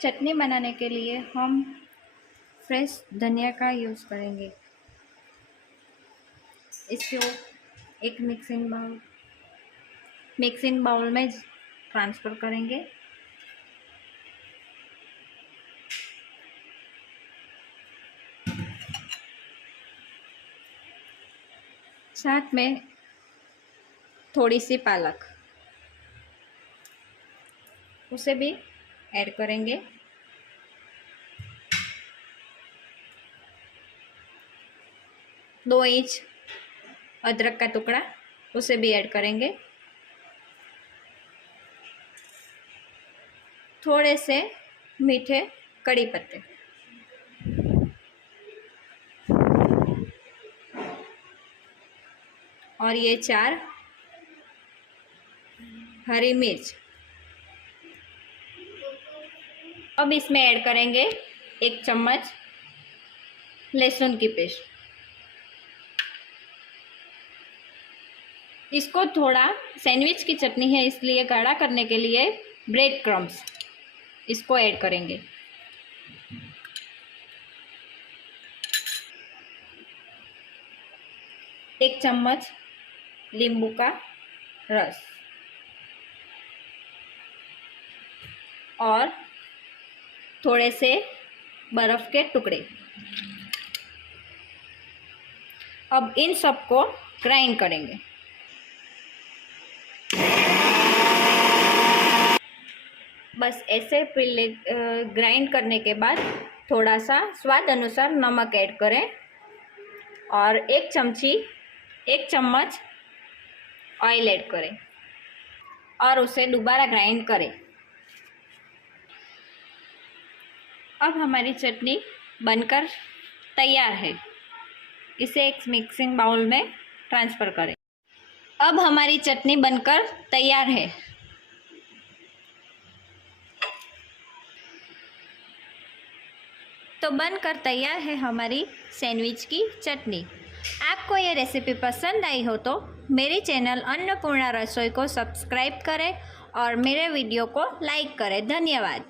चटनी बनाने के लिए हम फ्रेश धनिया का यूज़ करेंगे। इसको एक मिक्सिंग बाउल में ट्रांसफ़र करेंगे। साथ में थोड़ी सी पालक, उसे भी ऐड करेंगे। दो इंच अदरक का टुकड़ा, उसे भी ऐड करेंगे। थोड़े से मीठे कड़ी पत्ते और ये 4 हरी मिर्च। अब इसमें ऐड करेंगे 1 चम्मच लहसुन की पेस्ट। इसको थोड़ा सैंडविच की चटनी है इसलिए गाढ़ा करने के लिए ब्रेड क्रम्स इसको ऐड करेंगे। एक चम्मच नींबू का रस और थोड़े से बर्फ़ के टुकड़े। अब इन सबको ग्राइंड करेंगे। बस ऐसे ग्राइंड करने के बाद थोड़ा सा स्वाद अनुसार नमक ऐड करें और 1 चम्मच ऑयल ऐड करें और उसे दोबारा ग्राइंड करें। अब हमारी चटनी बनकर तैयार है। इसे एक मिक्सिंग बाउल में ट्रांसफ़र करें। अब हमारी चटनी बनकर तैयार है। तो बनकर तैयार है हमारी सैंडविच की चटनी। आपको ये रेसिपी पसंद आई हो तो मेरे चैनल अन्नपूर्णा रसोई को सब्सक्राइब करें और मेरे वीडियो को लाइक करें। धन्यवाद।